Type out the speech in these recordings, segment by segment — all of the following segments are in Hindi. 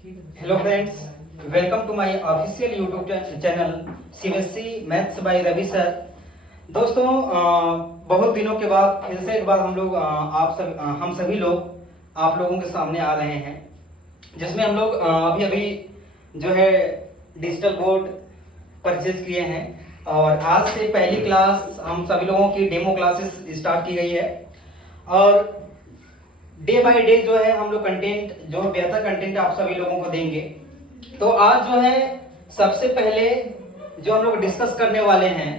Hello friends, welcome to my official YouTube channel CBSE maths by Ravi sir. दोस्तों, बहुत दिनों के बाद फिर से एक बार हम लोग हम सभी लोग आप लोगों के सामने आ रहे हैं, जिसमें हम लोग अभी अभी जो है डिजिटल बोर्ड परचेज किए हैं और आज से पहली क्लास हम सभी लोगों की डेमो क्लासेस स्टार्ट की गई है और डे बाय डे जो है हम लोग कंटेंट जो बेहतर कंटेंट आप सभी लोगों को देंगे। तो आज जो है सबसे पहले जो हम लोग डिस्कस करने वाले हैं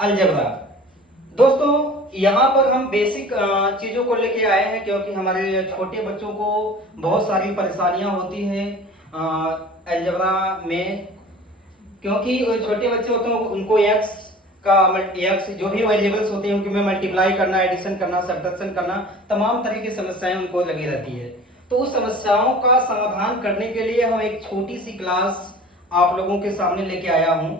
अलजेब्रा। दोस्तों, यहाँ पर हम बेसिक चीज़ों को लेके आए हैं क्योंकि हमारे छोटे बच्चों को बहुत सारी परेशानियाँ होती हैं अलजेब्रा में, क्योंकि छोटे बच्चे होते हैं उनको एक्स जो भी वेरिएबल्स होते हैं उनके में मल्टीप्लाई करना, एडिशन करना, सब्ट्रैक्शन करना, तमाम तरह की समस्याएं उनको लगी रहती है। तो उस समस्याओं का समाधान करने के लिए हम एक छोटी सी क्लास आप लोगों के सामने लेके आया हूं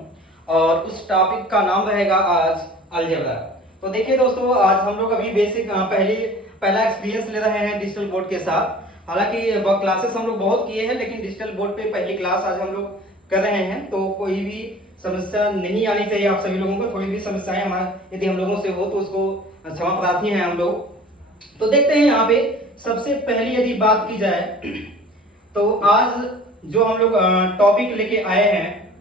और उस टॉपिक का नाम रहेगा आज अलजेब्रा। तो देखिए दोस्तों, आज हम लोग अभी बेसिक पहला एक्सपीरियंस ले रहे हैं डिजिटल बोर्ड के साथ। हालांकि क्लासेस हम लोग बहुत किए हैं, लेकिन डिजिटल बोर्ड पे पहली क्लास आज हम लोग कर रहे हैं। तो कोई भी समस्या नहीं आनी चाहिए आप सभी लोगों को। थोड़ी भी समस्याएं हमारे यदि हम लोगों से हो तो उसको क्षमा प्रार्थी हैं हम लोग। तो देखते हैं यहाँ पे सबसे पहली यदि बात की जाए तो आज जो हम लोग टॉपिक लेके आए हैं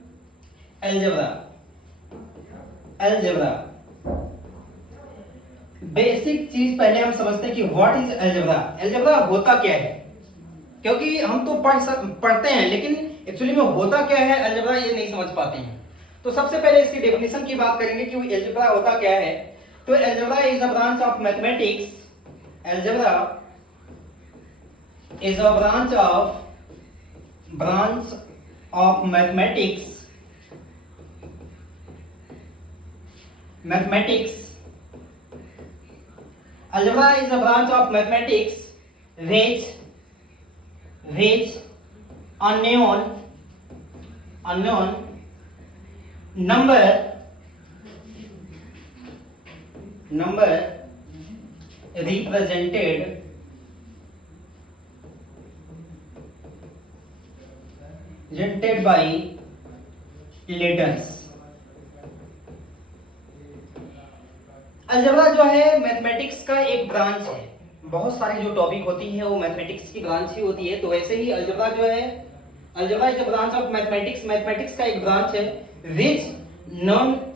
अलजेब्रा। अलजेब्रा बेसिक चीज पहले हम समझते हैं कि व्हाट इज अलजेब्रा। अलजेब्रा होता क्या है, क्योंकि हम तो पढ़ते हैं लेकिन एक्चुअली में होता क्या है अलजेब्रा ये नहीं समझ पाते हैं। तो सबसे पहले इसकी डेफिनेशन की बात करेंगे कि अलजेब्रा होता क्या है। तो algebra is a branch of mathematics. Algebra is a branch of mathematics algebra is a branch of mathematics which unknown number represented by letters। Algebra जो है मैथमेटिक्स का एक ब्रांच है। बहुत सारी जो टॉपिक होती है वो मैथमेटिक्स की ब्रांच ही होती है। तो वैसे ही अलजेब्रा जो है, algebra is a branch of mathematics का एक ब्रांच है which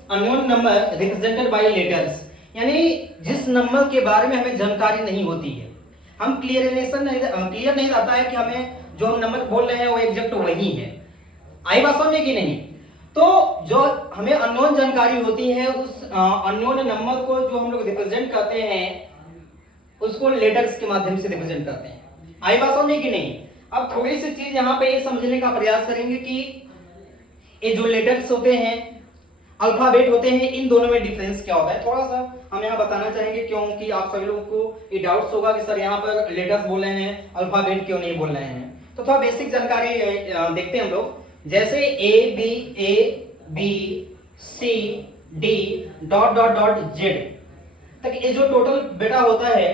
unknown number represented by letters। यानी जिस नंबर के बारे में हमें जानकारी नहीं होती है, हम क्लियर नहीं रहता है कि हमें जो हम नंबर बोल रहे हैं वो एग्जैक्ट वही है। आई बात समझ में कि नहीं? तो जो हमें अननोन जानकारी होती है उस अननोन नंबर को जो हम लोग रिप्रेजेंट करते हैं उसको लेटर्स के माध्यम से रिप्रेजेंट करते हैं। आई बात समझ में कि नहीं? अब थोड़ी सी चीज यहाँ पे ये समझने का प्रयास करेंगे कि ये जो लेटर्स होते हैं, अल्फाबेट होते हैं, इन दोनों में डिफरेंस क्या होता है थोड़ा सा हम यहाँ बताना चाहेंगे, क्योंकि आप सभी लोगों को ये डाउट्स होगा कि सर यहाँ पर लेटर्स बोल रहे हैं, अल्फाबेट क्यों नहीं बोल रहे हैं। तो थोड़ा बेसिक जानकारी देखते हैं हम लोग। जैसे A B C D dot dot dot Z तक ये जो टोटल बेटा होता है,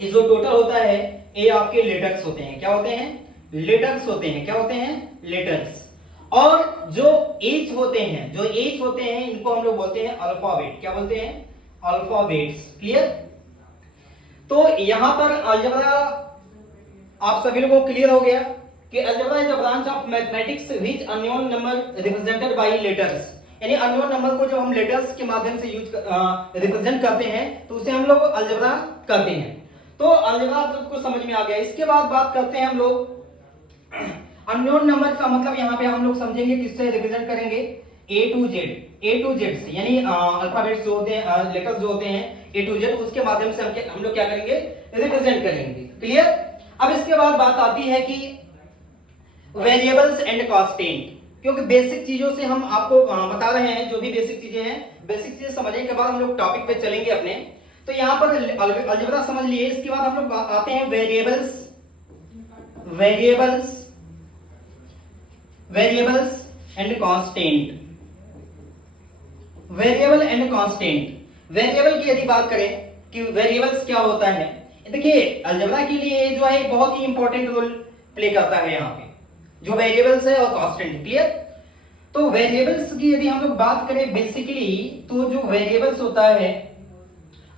ये जो टोटल होता है ये आपके लेटर्स होते हैं। क्या होते हैं? लेटर्स होते हैं। क्या होते हैं? लेटर्स। और जो एज होते हैं इनको हम लोग बोलते हैं अल्फाबेट। क्या बोलते हैं? अल्फाबेट्स। क्लियर? तो यहां पर अलजेब्रा आप सभी लोगों को क्लियर हो गया कि algebra is a branch of mathematics which unknown number represented by letters. यानी अननोन नंबर को जब हम लेटर्स के माध्यम से रिप्रेजेंट करते हैं तो उसे हम लोग अलजेब्रा कहते हैं। तो अलजेब्रा आपको समझ में आ गया। इसके बाद बात करते हैं हम लोग अननोन नंबर का मतलब यहाँ पे हम लोग समझेंगे किससे रिप्रेजेंट करेंगे? ए टू जेड से, यानी अल्फाबेट्स जो होते हैं, लेटर्स जो होते हैं ए टू जेड, उसके माध्यम से हम लोग क्या करेंगे? रिप्रेजेंट करेंगे। क्लियर? अब इसके बाद बात आती है कि वेरिएबल्स एंड कांस्टेंट, क्योंकि बेसिक चीजों से हम आपको बता रहे हैं। जो भी बेसिक चीजें हैं, बेसिक चीजें समझने के बाद हम लोग टॉपिक पे चलेंगे अपने। तो यहाँ पर अलजेब्रा समझ लिए। इसके बाद हम लोग आते हैं वेरिएबल्स एंड कांस्टेंट। वेरिएबल की यदि बात करें कि वेरिएबल्स क्या होता है, देखिए अलजेब्रा के लिए जो है बहुत ही इंपॉर्टेंट रोल प्ले करता है यहाँ पे, जो वेरिएबल्स है और कांस्टेंट। क्लियर? तो वेरिएबल्स की यदि हम लोग बात करें बेसिकली, तो जो वेरिएबल्स होता है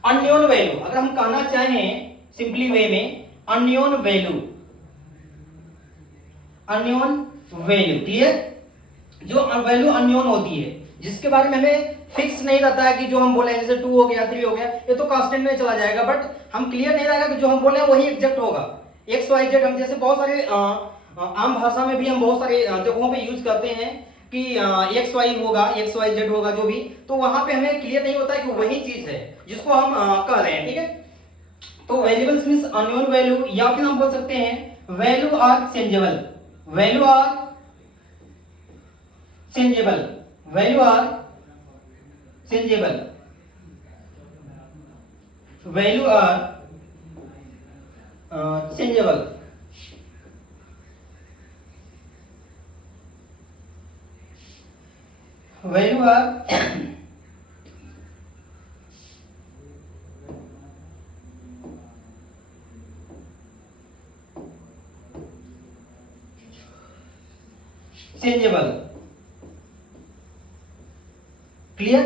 अननोन वैल्यू, अगर हम कहना चाहें सिंपली वे में, unknown value, unknown value. Clear? जो वैल्यू अननोन होती है, जिसके बारे में हमें फिक्स नहीं रहता है कि जो हम बोले जैसे 2 हो गया, 3 हो गया, ये तो कांस्टेंट में चला जाएगा, बट हम क्लियर नहीं रहेगा कि जो हम बोले वही एग्जैक्ट होगा। एक्स वाई जेड, हम जैसे बहुत सारे आम भाषा में भी हम बहुत सारे जगहों पे यूज करते हैं कि एक्स वाई होगा, एक्स वाई जेड होगा, जो भी, तो वहां पे हमें क्लियर नहीं होता है कि वही चीज है जिसको हम कह रहे हैं। ठीक है? तो वेरिएबल्स मींस अननोन वैल्यू, या फिर हम बोल सकते हैं value are changeable, value are changeable, value are changeable, value are changeable. Value are changeable. Clear?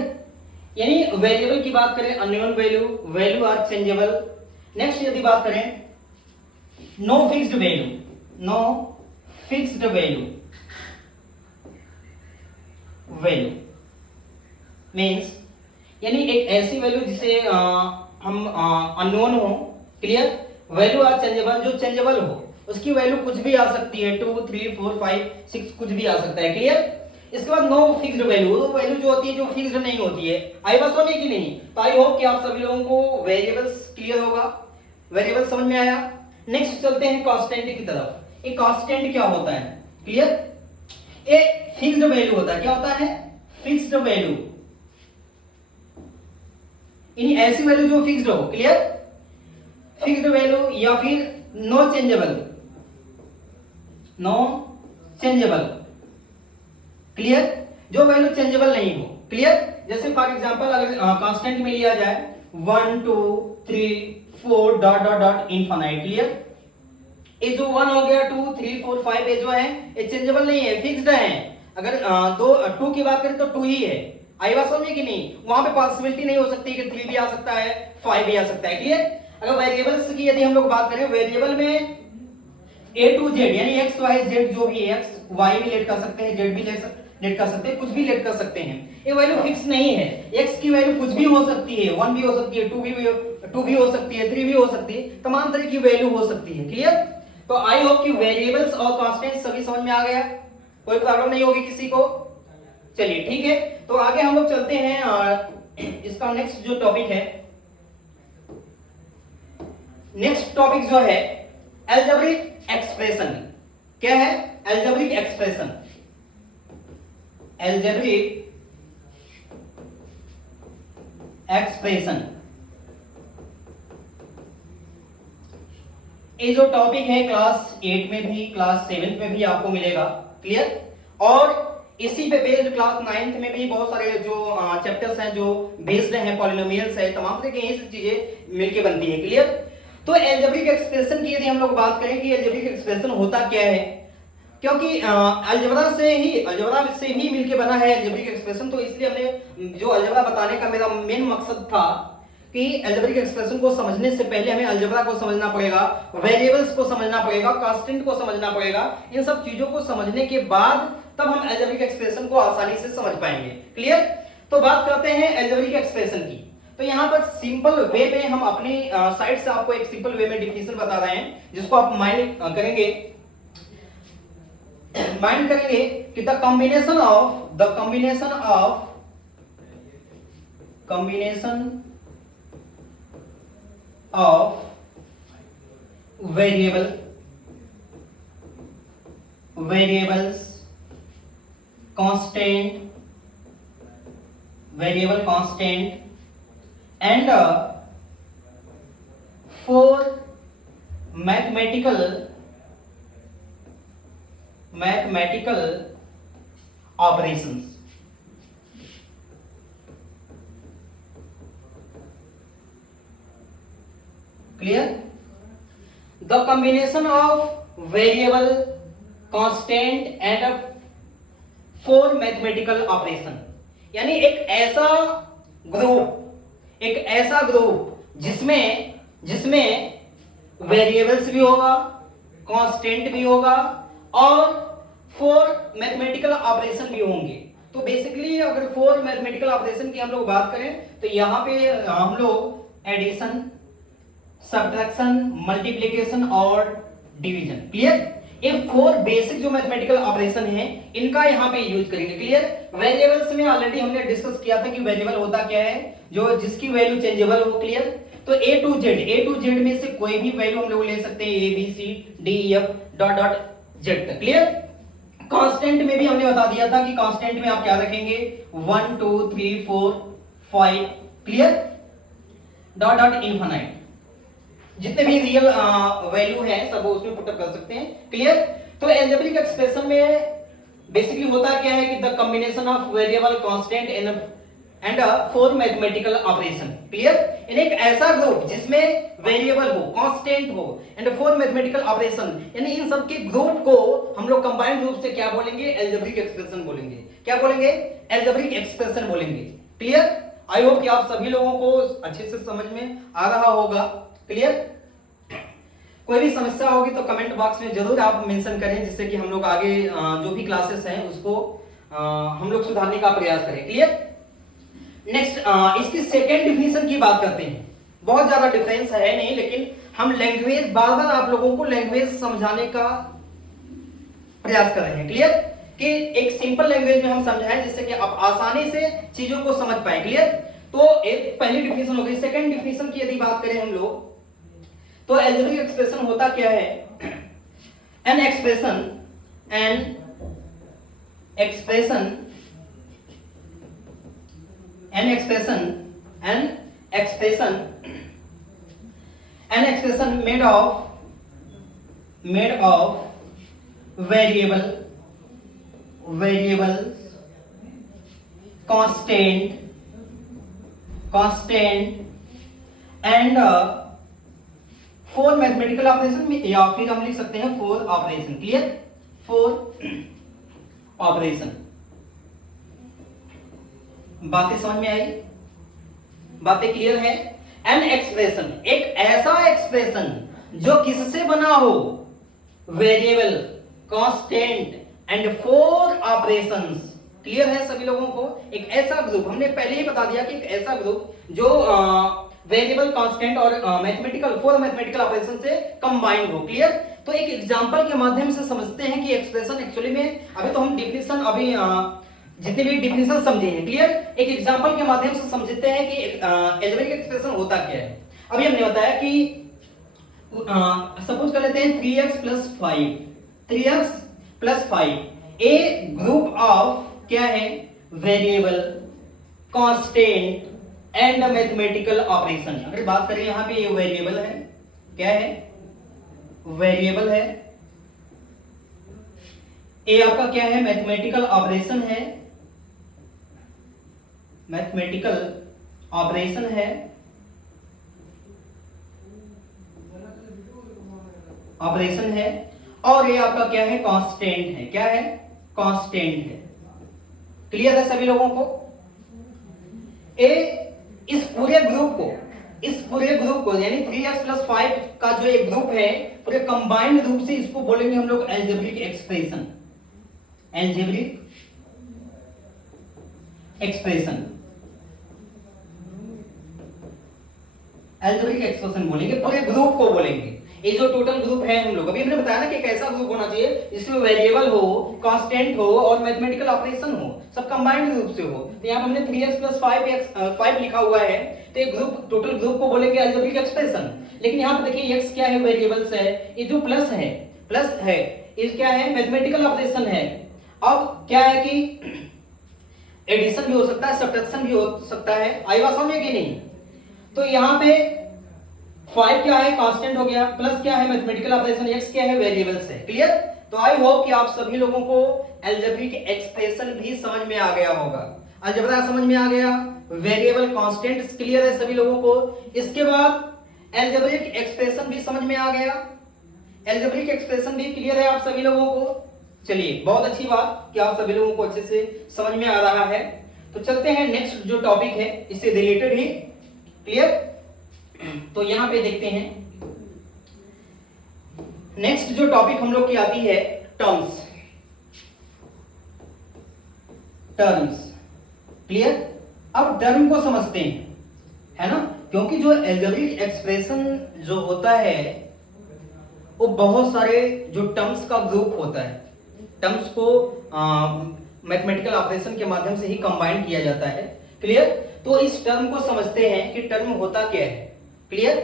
यानी वेरिएबल की बात करें unknown value, value are changeable. Next यदि बात करें no fixed value, no fixed value, value means यानी एक ऐसी वैल्यू जिसे हम अननोन हो। क्लियर? वैल्यू आर चेंजेबल, जो चेंजेबल हो, उसकी वैल्यू कुछ भी आ सकती है, 2 3 4 5 6 कुछ भी आ सकता है। क्लियर? इसके बाद नो फिक्स्ड वैल्यू, वो वैल्यू जो होती है जो फिक्स्ड नहीं होती है। आई बात समझ में कि नहीं? तो आई होप कि आप सभी लोगों को वेरिएबल्स क्लियर होगा, वेरिएबल समझ में आया। नेक्स्ट चलते हैं कांस्टेंट की तरफ। एक कांस्टेंट क्या होता है? क्लियर? ए फिक्स्ड वैल्यू होता है। क्या होता है? फिक्स्ड वैल्यू, यानी ऐसी वैल्यू जो फिक्स्ड हो। क्लियर? फिक्स्ड वैल्यू या फिर no changeable, no changeable. Clear? जो वैल्यू चेंजेबल नहीं हो। क्लियर? जैसे फॉर एग्जांपल अगर कांस्टेंट में लिया जाए 1 2 3 4 dot dot dot infinite. Clear? ये जो 1 हो गया, 2 3 4 5, ये जो है ये चेंजेबल नहीं है, फिक्स्ड है। अगर 2 की बात करें तो 2 ही है। आई बात समझे कि नहीं? वहां पे पॉसिबिलिटी नहीं हो सकती कि 3 भी आ सकता है, 5 भी आ सकता है। क्लियर? अगर वेरिएबल्स की यदि हम लोग बात करें, वेरिएबल में ए टू जेड यानी एक्स वाई जेड, जो भी एक्स वाई भी लेट कर सकते हैं, जेड भी लेट कर सकते हैं, कुछ भी लेट कर सकते हैं। ये वैल्यू फिक्स नहीं है। एक्स की वैल्यू कुछ भी हो सकती है, 1 भी हो सकती है, 2 भी हो सकती है, 3 भी हो सकती है, तमाम तरह की वैल्यू हो सकती है। क्लियर? तो आई होप कि वेरिएबल्स और कांस्टेंट सभी समझ में आ गया, कोई प्रॉब्लम नहीं होगी किसी को। चलिए ठीक है, तो आगे हम लोग चलते हैं और इसका नेक्स्ट जो टॉपिक है, नेक्स्ट टॉपिक जो है अलजेब्रिक एक्सप्रेशन। क्या है? Algebraic expression, algebraic expression. ये जो टॉपिक है क्लास 8 में भी, क्लास 7 में भी आपको मिलेगा। क्लियर? और इसी पे बेस्ड क्लास 9th में भी बहुत सारे जो चैप्टर्स हैं जो बेस्ड हैं, पॉलिनोमियल्स है, तमाम तरह की यही सब चीजें मिलके बनती है। क्लियर? तो अलजेब्रिक एक्सप्रेशन की यदि हम लोग बात करें कि अलजेब्रिक एक्सप्रेशन होता क्या है, क्योंकि अलजेब्रा से ही मिलके बना है अलजेब्रिक एक्सप्रेशन, तो इसलिए हमने जो अलजेब्रा बताने का मेरा मेन मकसद था कि अलजेब्रिक एक्सप्रेशन को समझने से पहले हमें अलजेब्रा को समझना पड़ेगा, वेरिएबल्स को समझना पड़ेगा, कांस्टेंट को समझना पड़ेगा। इन सब चीजों को समझने के बाद तब हम अलजेब्रिक एक्सप्रेशन को आसानी से समझ पाएंगे। क्लियर? तो बात करते हैं अलजेब्रिक एक्सप्रेशन की। तो यहाँ पर सिंपल वे में हम अपनी साइड से आपको एक सिंपल वे में डिफिनेशन बता रहे हैं, जिसको आप माइंड करेंगे कि the combination of variables variable constant and for mathematical operations. Clear? The combination of variable, constant and 4 mathematical operation. यानी एक ऐसा ग्रुप जिसमें वेरिएबल्स भी होगा, कांस्टेंट भी होगा और 4 मैथमेटिकल ऑपरेशन भी होंगे। तो बेसिकली अगर 4 मैथमेटिकल ऑपरेशन की हम लोग बात करें तो यहाँ पे हम लोग एडिशन, सब्ट्रैक्शन, मल्टीप्लिकेशन और डिवीजन, क्लियर, ये 4 बेसिक जो मैथमेटिकल ऑपरेशन है इनका यहाँ पे यूज करेंगे, क्लियर। वेरिएबल्स में ऑलरेडी हमने डिस्कस किया था कि वेरिएबल होता क्या है, जो जिसकी वैल्यू चेंजेबल हो, क्लियर। तो ए टू जेड में से कोई भी वैल्यू हम लोग ले सकते हैं, A B C D F dot dot Z तक, क्लियर। कांस्टेंट में भी हमने बता दिया था कि कांस्टेंट में आप क्या रखेंगे, 1 2 3 4 5, क्लियर, डॉट डॉट इनफाइनाइट, जितने भी रियल वैल्यू है सब उसमें पुटअप कर सकते हैं, क्लियर। तो अलजेब्रिक एक्सप्रेशन में बेसिकली होता क्या है कि the combination of variable, constant and 4 mathematical operation, clear. In एक ऐसा ग्रुप जिसमें वेरिएबल हो, कांस्टेंट हो एंड 4 मैथमेटिकल ऑपरेशन, यानी इन सब के ग्रुप को हम लोग कंबाइंड रूप से क्या बोलेंगे, अलजेब्रिक एक्सप्रेशन बोलेंगे। क्या बोलेंगे, अलजेब्रिक एक्सप्रेशन बोलेंगे, क्लियर। आई होप कि आप सभी लोगों को अच्छे से समझ में आ रहा होगा, क्लियर। कोई भी समस्या होगी तो कमेंट बॉक्स में जरूर आप मेंशन करें, जिससे कि हम लोग आगे जो भी क्लासेस हैं उसको हम लोग सुधारने का प्रयास करें, क्लियर। नेक्स्ट इसकी सेकेंड डिफिनीशन की बात करते हैं। बहुत ज्यादा डिफरेंस है नहीं, लेकिन हम लैंग्वेज बार बार आप लोगों को लैंग्वेज समझाने का प्रयास कर रहे हैं, क्लियर, कि एक सिंपल लैंग्वेज में हम समझाएं जिससे कि आप आसानी से चीजों को समझ पाए, क्लियर। तो एक पहली डिफिनीशन हो गई। सेकेंड डिफिनीशन की यदि बात करें हम लोग तो अलजेब्रिक एक्सप्रेशन होता क्या है, an expression made of variables, constant and 4 mathematical operation, या फिर हम लिख सकते हैं 4 ऑपरेशन, क्लियर, 4 ऑपरेशन। बातें समझ में आई, बातें क्लियर है। एन एक्सप्रेशन, एक ऐसा एक्सप्रेशन जो किससे बना हो, variable, constant and 4 operations, clear है सभी लोगों को। एक ऐसा ग्रुप, हमने पहले ही बता दिया कि एक ऐसा ग्रुप जो वेरिएबल, कांस्टेंट और 4 मैथमेटिकल ऑपरेशन से कंबाइंड हो, क्लियर। तो एक एग्जांपल के माध्यम से समझते हैं कि एक्सप्रेशन एक्चुअली में, अभी तो हम डिफिनीशन जितने भी डिफिनीशन समझे हैं, क्लियर। एक एग्जांपल के माध्यम से समझते हैं कि अलजेब्रिक एक्सप्रेशन होता क्या है। अभी हमने बताया कि सपोज कर लेते हैं 3x plus 5 A group of क्या है, variable, constant and mathematical operation. अगर बात करें यहां पे ये वेरिएबल है, क्या है, वेरिएबल है, ए आपका क्या है, मैथमेटिकल ऑपरेशन है, मैथमेटिकल ऑपरेशन है, ऑपरेशन है, और ये आपका क्या है, कांस्टेंट है। क्या है, कांस्टेंट है, क्लियर है सभी लोगों को। इस पूरे ग्रुप को यानी 3x प्लस 5 का जो एक ग्रुप है, पूरे कंबाइंड रूप से इसको बोलेंगे हम लोग algebraic expression, algebraic expression, algebraic expression बोलेंगे, पूरे ग्रुप को बोलेंगे। ये जो टोटल ग्रुप है हम लोग, अभी हमने बताया ना कि एक ऐसा ग्रुप होना चाहिए जिसमें वेरिएबल हो, कांस्टेंट हो और मैथमेटिकल ऑपरेशन हो, सब कंबाइंड ग्रुप से हो। तो यहाँ हमने 3x प्लस 5 लिखा हुआ है, तो एक ग्रुप, टोटल ग्रुप को बोलेंगे अलजेब्रिक एक्सप्रेशन। लेकिन यहाँ पे देखिए x क्या है, वेरिएबल्स है, ये जो प्लस है ये क्या है, मैथमेटिकल ऑपरेशन है। अब क्या है कि एडिशन भी हो सकता है, सब्ट्रैक्शन भी हो सकता है, आई बात समझ में कि नहीं। तो यहाँ पे 5 क्या है, कांस्टेंट हो गया, प्लस क्या है, मैथमेटिकल ऑपरेशन, x क्या है, वेरिएबल्स है, क्लियर। तो आई होप कि आप सभी लोगों को अलजेब्रिक एक्सप्रेशन भी समझ में आ गया होगा, अलजेब्रा समझ में आ गया, वेरिएबल, कांस्टेंट क्लियर है सभी लोगों को। इसके बाद अलजेब्रिक एक्सप्रेशन भी समझ में आ गया। एल्जेब्रिक एक्सप्रेशन भी क्लियर है आप सभी लोगों को? चलिए, बहुत अच्छी बात कि आप सभी लोगों को अच्छे से समझ में आ रहा है। तो चलते हैं नेक्स्ट जो टॉपिक है इससे रिलेटेड ही। क्लियर? तो यहां पे देखते हैं नेक्स्ट जो टॉपिक हम लोग की आती है टर्म्स। Terms clear? अब टर्म को समझते हैं, है ना, क्योंकि जो एल्जेब्रिक एक्सप्रेशन जो होता है वो बहुत सारे जो टर्म्स का ग्रुप होता है। टर्म्स को मैथमेटिकल ऑपरेशन के माध्यम से ही कंबाइन किया जाता है। क्लियर? तो इस टर्म को समझते हैं कि टर्म होता क्या है। क्लियर?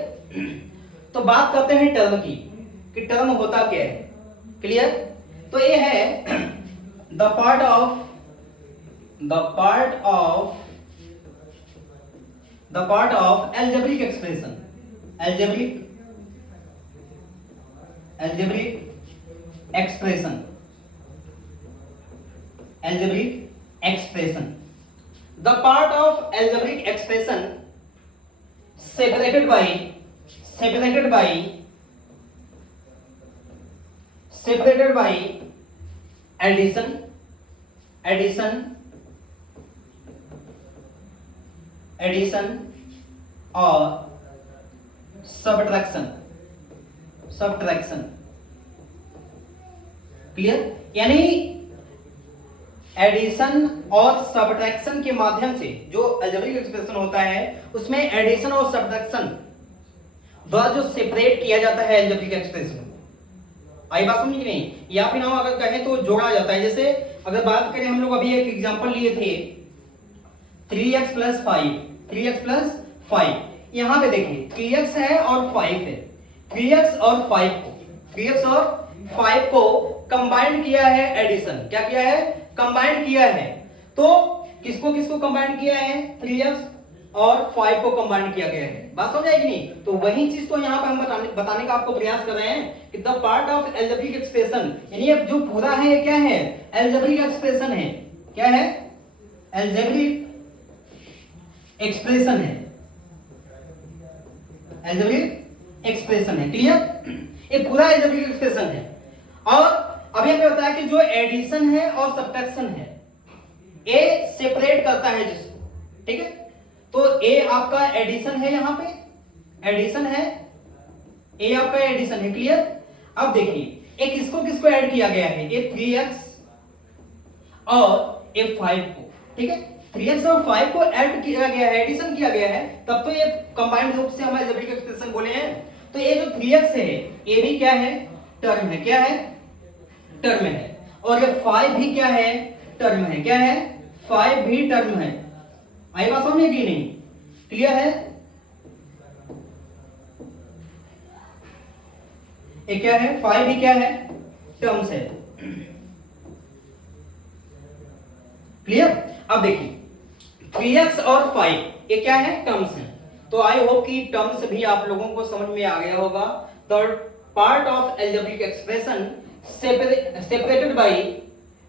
तो बात करते हैं टर्म की कि टर्म होता क्या है। क्लियर? तो ये है the part of algebraic expression. Algebraic expression the part of algebraic expression separated by addition or subtraction। Clear? यानी एडिशन और सब्ट्रैक्शन के माध्यम से जो अलजेब्रिक एक्सप्रेशन होता है उसमें एडिशन और सब्ट्रैक्शन द्वारा जो सेपरेट किया जाता है अलजेब्रिक एक्सप्रेशन। आई बात समझ नहीं? या फिर हम अगर कहें तो जोड़ा जाता है। जैसे अगर बात करें, हम लोग अभी एक एग्जांपल लिए थे 3x + 5। यहां पे देखिए 3x है और 5 है। 3x और 5 को कंबाइंड किया है एडिशन। क्या किया है? कंबाइंड किया है। तो किसको कंबाइंड किया है? 3x और 5 को कंबाइंड किया गया है। बात समझ आई कि नहीं? तो वही चीज तो यहाँ पे हम बताने का आपको प्रयास कर रहे हैं कि the part of algebraic expression, यानी अब जो पूरा है ये क्या है? एल्जेब्रिक एक्सप्रेशन है। क्या है? एल्जेब्रिक एक्सप्रेशन है। एल्जेब्रिक एक्सप्रेशन है। क्लियर? ये पूरा एल्जेब्रिक एक्सप्रेशन है। और अभी हमने बताया कि जो एडिशन है और सब्ट्रैक्शन है, ए सेपरेट करता है जिसको। ठीक है? तो ए आपका एडिशन है, यहां पे एडिशन है, ए आपका एडिशन है। क्लियर? अब देखिए एक किसको ऐड किया गया है? ये 3x और ये 5 को। ठीक है? 3x और 5 को ऐड किया गया है, एडिशन किया गया है, तब तो ये कंबाइंड रूप से हम एल्जेब्रिक एक्सप्रेशन बोले हैं। तो ये जो 3x है ये भी क्या है? टर्म है। क्या है? टर्म है। और ये 5 भी क्या है? टर्म है। क्या है? 5 भी टर्म है। आई बात समझ में कि नहीं? क्लियर है? ये क्या है? 5 भी क्या है? टर्म्स है। क्लियर? अब देखिए 3x और 5 ये क्या है? टर्म्स है। तो आई होप कि टर्म्स भी आप लोगों को समझ में आ गया होगा। Third part of algebraic expression separated by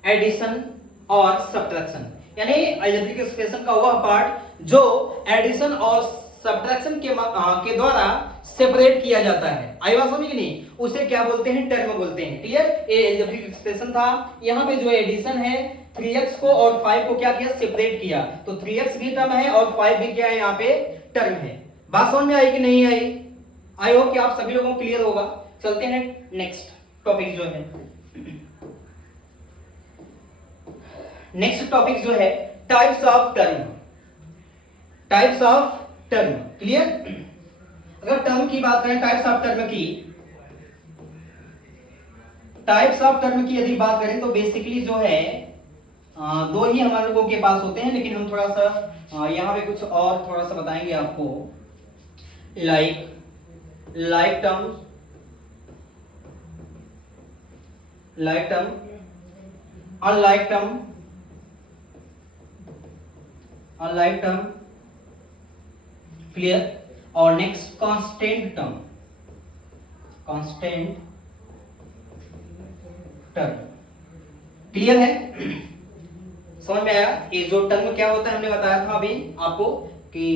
addition और सब्ट्रैक्शन, यानी अलजेब्रिक एक्सप्रेशन का वह पार्ट जो एडिशन और सब्ट्रैक्शन के द्वारा सेपरेट किया जाता है। आई बात समझ नहीं? उसे क्या बोलते हैं? टर्म बोलते हैं। क्लियर? ये अलजेब्रिक एक्सप्रेशन था। यहां पे जो एडिशन है 3x को और 5 को क्या किया? सेपरेट किया। तो 3x भी टर्म है और 5 भी क्या है? यहां पे टर्म है। बात समझ में आई कि नहीं आई? आई होप कि आप सभी लोगों को क्लियर होगा। चलते हैं नेक्स्ट टॉपिक जो है। नेक्स्ट टॉपिक जो है types of term. Types of term. Clear? अगर टर्म की बात करें, टाइप्स ऑफ टर्म की यदि बात करें तो बेसिकली जो है दो ही हमारे लोगों के पास होते हैं, लेकिन हम थोड़ा सा यहाँ पे कुछ और थोड़ा सा बताएंगे आपको। Like term, unlike term, clear? और नेक्स्ट कांस्टेंट टर्म। क्लियर है? समझ में आया? ये जो टर्म क्या होता है हमने बताया था अभी आपको कि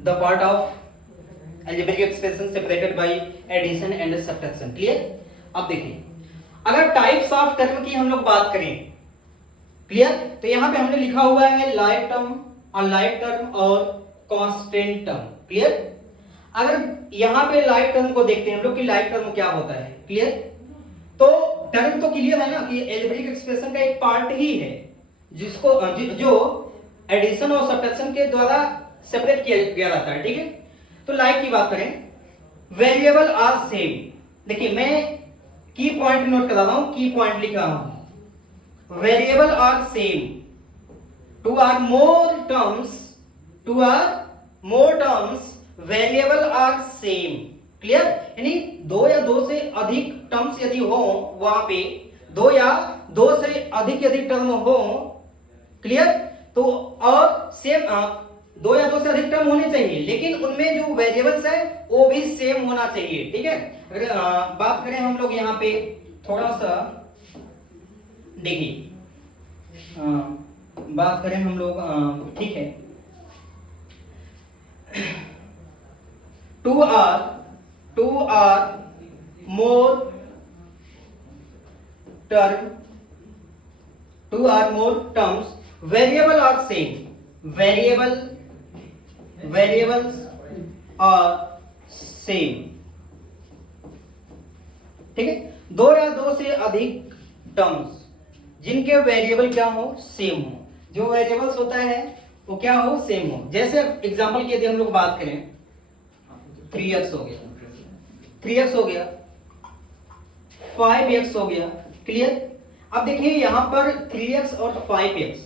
the part of algebraic expression separated by addition and subtraction. Clear? अब देखिए, अगर टाइप्स ऑफ टर्म की हम लोग बात करें, क्लियर, तो यहां पे हमने लिखा हुआ है लाइक टर्म, अनलाइक टर्म और कांस्टेंट टर्म। क्लियर? अगर यहां पे लाइक टर्म को देखते हैं हम लोग कि लाइक टर्म क्या होता है। क्लियर? तो टर्म तो क्लियर है ना कि अलजेब्रिक एक्सप्रेशन का एक पार्ट ही है जिसको जो एडिशन और सब्ट्रैक्शन के द्वारा सेपरेट किया गया रहता है। ठीक है? तो लाइक की बात करें, वेरिएबल आर सेम। देखिए मैं की पॉइंट नोट करा रहा हूं, की पॉइंट लिख रहा हूं। Variable are same, two or more terms variable are same. Clear? यानी दो या दो से अधिक टर्म्स यदि हो, वहां पे दो या दो से अधिक यदि टर्म हो, क्लियर, तो और सेम दो या दो से अधिक टर्म होने चाहिए, लेकिन उनमें जो वेरिएबल्स है वो भी सेम होना चाहिए। ठीक है? अगर बात करें हम लोग यहाँ पे थोड़ा सा देखिए, बात करें हम लोग, ठीक है, two or more terms variable are same, variables are same. ठीक है? दो या दो से अधिक टर्म्स जिनके वेरिएबल क्या हो, सेम हो, जो वेरिएबल्स होता है वो क्या हो, सेम हो। जैसे एग्जांपल की यदि हम लोग बात करें, 3x हो गया, 3x हो गया, 5x हो गया। क्लियर? अब देखिए यहां पर 3x और 5x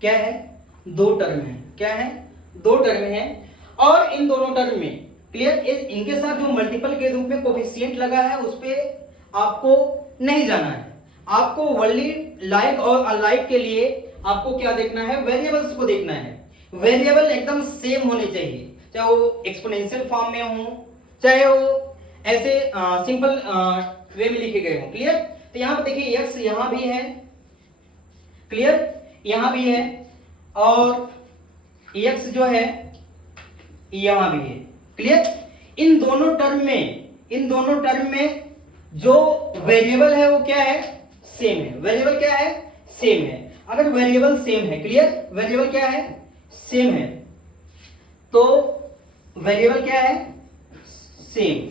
क्या है, दो टर्म है। क्या है? दो टर्म है, और इन दोनों टर्म में, क्लियर, इनके साथ जो मल्टीपल के रूप में कोफिशिएंट लगा है उस पे आपको नहीं जाना है। आपको ओनली लाइक और अनलाइक के लिए आपको क्या देखना है, वेरिएबल्स को देखना है। वेरिएबल एकदम सेम होने चाहिए, चाहे वो एक्सपोनेंशियल फॉर्म में हो, चाहे वो ऐसे सिंपल वे में लिखे गए हो। क्लियर? तो यहां पर देखिए x यहां भी है, क्लियर, यहां भी है, और x जो है यहां भी है। क्लियर? इन दोनों टर्म में जो वेरिएबल है वो क्या है, सेम है। वेरिएबल क्या है, सेम है। अगर वेरिएबल सेम है, क्लियर, वेरिएबल क्या है, सेम है, तो वेरिएबल क्या है, सेम,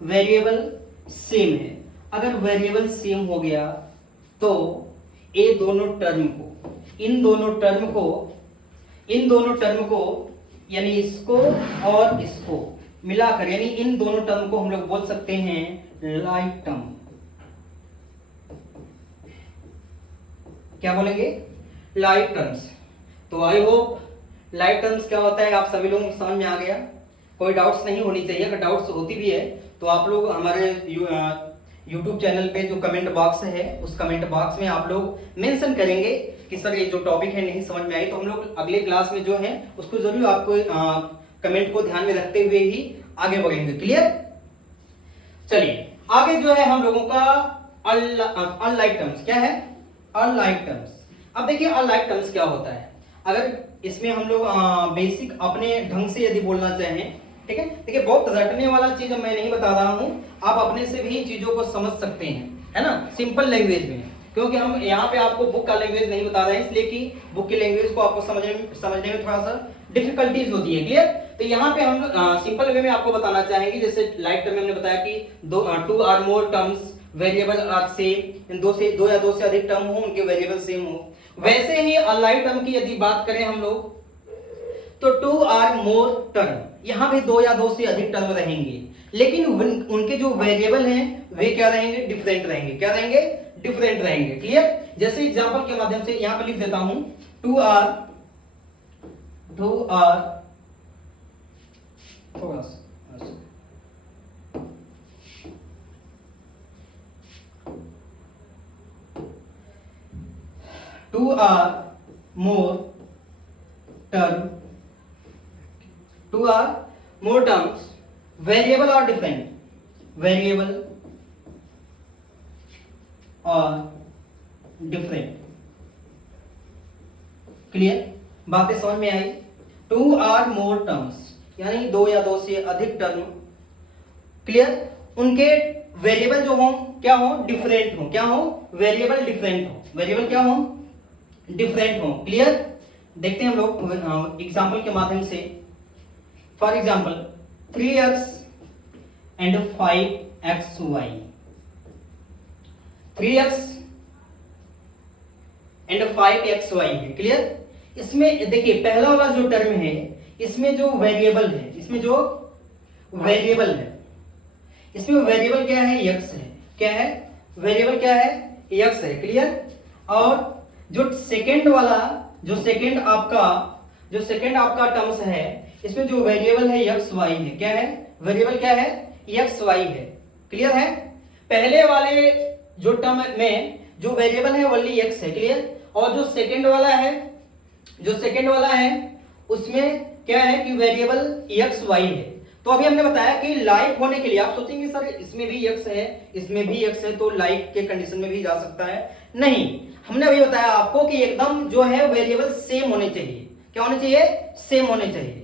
वेरिएबल सेम है। अगर वेरिएबल सेम हो गया तो ये दोनों टर्म को, इन दोनों टर्म को यानी इसको और इसको मिलाकर, यानी इन दोनों टर्म को हम लोग बोल सकते हैं लाइक टर्म। क्या बोलेंगे, लाइक टर्म्स। तो आई होप लाइक टर्म्स क्या होता है आप सभी लोगों को समझ में आ गया। कोई डाउट्स नहीं होनी चाहिए, अगर डाउट्स होती भी है तो आप लोग हमारे यूट्यूब चैनल पे जो कमेंट बॉक्स है उस कमेंट बॉक्स में आप लोग मेंशन करेंगे कि सर ये जो टॉपिक है नहीं समझ में आई, तो हम लोग अगले क्लास में जो है उसको जरूर आपको कमेंट को ध्यान में रखते हुए ही आगे बढ़ेंगे। क्लियर? चलिए आगे जो है हम लोगों का अनलाइक टर्म्स। क्या है, अनलाइक टर्म्स। अब देखिए अनलाइक टर्म्स क्या होता है, अगर इसमें हम लोग बेसिक अपने ढंग से यदि बोलना चाहें, ठीक है, देखिए बहुत रटने वाला चीज मैं नहीं बता रहा हूं, आप अपने से भी चीजों को समझ सकते हैं, है ना, सिंपल लैंग्वेज में, क्योंकि हम यहाँ पे आपको बुक का लैंग्वेज नहीं बता रहे हैं, इसलिए कि बुक की लैंग्वेज को आपको समझने में थोड़ा सा डिफिकल्टीज होती है। क्लियर? तो यहाँ पे हम सिंपल वे में आपको बताना चाहेंगे, जैसे लाइक टर्म में हमने बताया कि two or more terms variable are same, दो या दो से अधिक टर्म हो उनके वेरिएबल सेम हो। वैसे ही अनलाइक टर्म की यदि बात करें हम लोग, तो टू आर मोर टर्म, यहां भी दो या दो से अधिक टर्म रहेंगे, लेकिन उनके जो वेरिएबल हैं वे क्या रहेंगे, डिफरेंट रहेंगे। क्या रहेंगे, डिफरेंट रहेंगे। क्लियर? जैसे एग्जांपल के माध्यम से यहां पर लिख देता हूं, टू आर थोड़ा सा two or more terms variable और डिफरेंट, वेरिएबल और डिफरेंट। क्लियर? बातें समझ में आई? टू आर मोर टर्म्स, यानी 2 या 2 से अधिक टर्म, क्लियर, उनके वेरिएबल जो हो क्या हो, डिफरेंट हो, क्या हो, वेरिएबल डिफरेंट हो, वेरिएबल क्या हो, डिफरेंट हो, क्लियर। देखते हैं हम लोग एग्जांपल के माध्यम से। For example 3x and 5xy, 3x and 5xy है, क्लियर। इसमें देखिए पहला वाला जो टर्म है इसमें जो वेरिएबल है, इसमें जो वेरिएबल है, इसमें वेरिएबल क्या है, x है, क्या है, वेरिएबल क्या है, x है, क्लियर। और जो सेकंड वाला, जो सेकंड आपका टर्म्स है, इसमें जो वेरिएबल है एक्स वाई है, क्या है, वेरिएबल क्या है, एक्स वाई है, क्लियर है। पहले वाले जो टर्म में जो वेरिएबल है ओनली एक्स है, क्लियर। और जो सेकंड वाला है उसमें क्या है कि वेरिएबल एक्स वाई है। तो अभी हमने बताया कि लाइक होने के लिए आप सोचेंगे सर इसमें भी एक्स है, इसमें भी एक्स है, तो लाइक के कंडीशन में भी जा सकता है, नहीं। हमने अभी बताया आपको कि एकदम जो है वेरिएबल सेम होने चाहिए, क्या होने चाहिए, सेम होने चाहिए।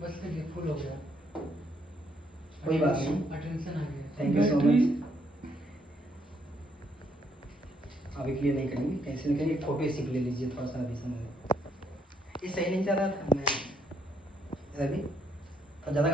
बस करिए, फुल हो गया, कोई बात नहीं, अटेंशन आ गया। Thank you so much. अभी क्लियर नहीं करेंगे, कैसे नहीं करेंगे, फोटो इसी ले लीजिए थोड़ा सा अभी समय, ये सही नहीं चल रहा था मैं अभी, और ज़्यादा